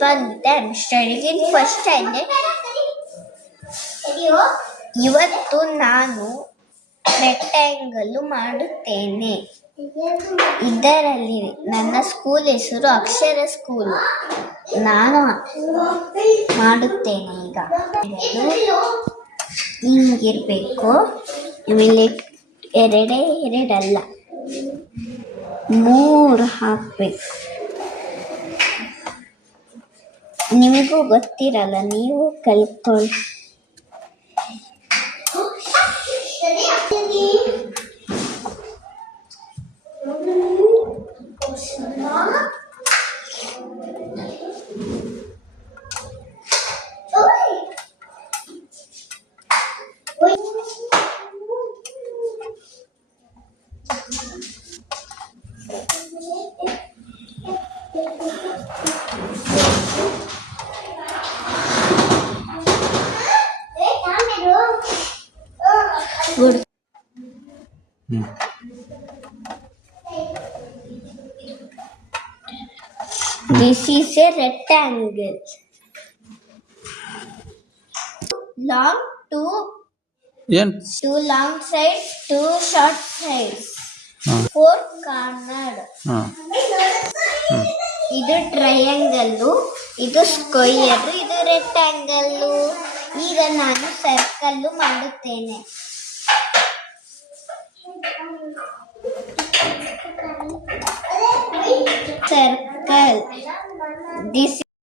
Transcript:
Pushpanjit. I am studying in first standard. ಇವತ್ತು ನಾನು rectangle ಮಾಡುತ್ತೇನೆ. ಇದರಲ್ಲಿ ನನ್ನ ಸ್ಕೂಲ್ ಹೆಸರು ಅಕ್ಷರ ಸ್ಕೂಲ್. ನಾನು ಮಾಡುತ್ತೇನೆ. ಈಗ ಹಿಂಗಿರ್ಬೇಕು. ಆಮೇಲೆ ಎರಡಲ್ಲ 3 ಹಾಕಬೇಕು. ನಿಮಗೂ ಗೊತ್ತಿರಲ್ಲ, ನೀವು ಕಲ್ತ್ಕೊಳ್ಳಿ. This is a rectangle. Long two long sides, 2 short sides. 4 cornered. ಇದು ಟ್ರಯಾಂಗಲ್, ಇದು ಸ್ಕ್ವೇರ್, ಇದು ರೆಕ್ಟ್ಯಾಂಗಲ್. ಈಗ ನಾನು ಸರ್ಕಲ್ ಮಾಡುತ್ತೇನೆ. Circle. This